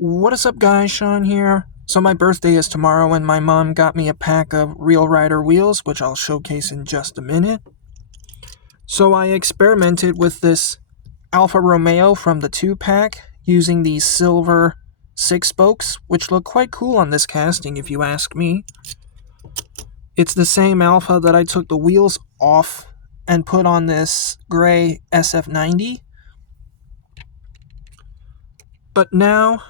What is up, guys? Sean here. So my birthday is tomorrow and my mom got me a pack of Real Rider wheels, which I'll showcase in just a minute. So I experimented with this Alfa Romeo from the 2-pack using these silver 6-spokes, which look quite cool on this casting if you ask me. It's the same Alfa that I took the wheels off and put on this gray SF90. But now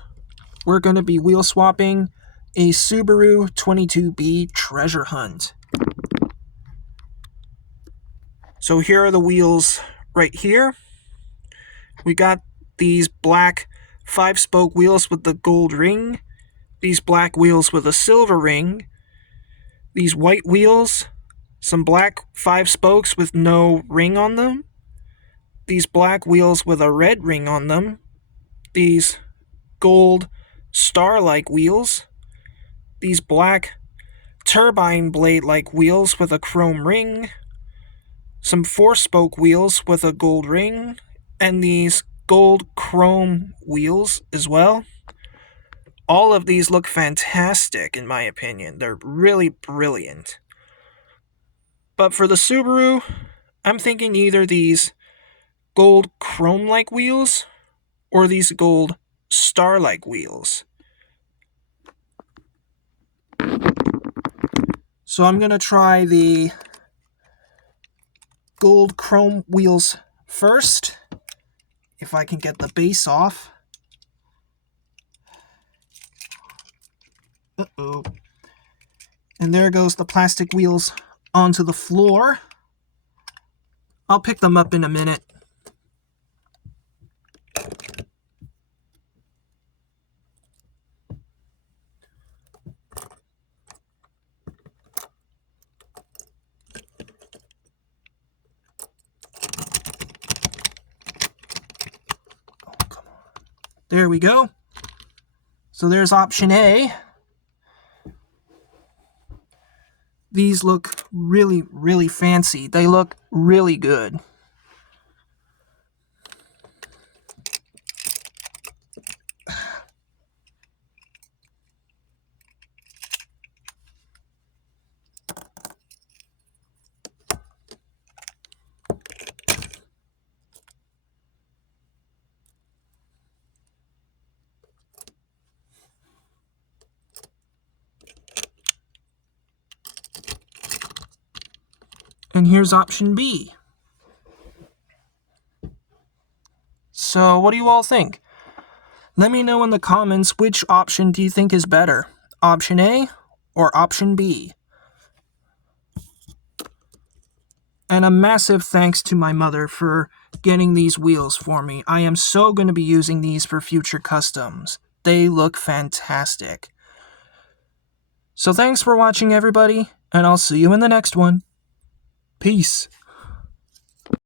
we're going to be wheel swapping a Subaru 22B Treasure Hunt. So here are the wheels right here. We got these black 5-spoke wheels with the gold ring, these black wheels with a silver ring, these white wheels, some black 5 spokes with no ring on them, these black wheels with a red ring on them, these gold star-like wheels, these black turbine blade-like wheels with a chrome ring, some 4-spoke wheels with a gold ring, and these gold chrome wheels as well. All of these look fantastic in my opinion. They're really brilliant. But for the Subaru, I'm thinking either these gold chrome-like wheels or these gold star-like wheels. So I'm going to try the gold chrome wheels first, if I can get the base off. Uh-oh. And there goes the plastic wheels onto the floor. I'll pick them up in a minute. There we go. So there's option A. These look really, really fancy. They look really good. And here's option B. So what do you all think? Let me know in the comments which option do you think is better, option A or option B. And a massive thanks to my mother for getting these wheels for me. I am so going to be using these for future customs. They look fantastic. So thanks for watching, everybody, and I'll see you in the next one. Peace.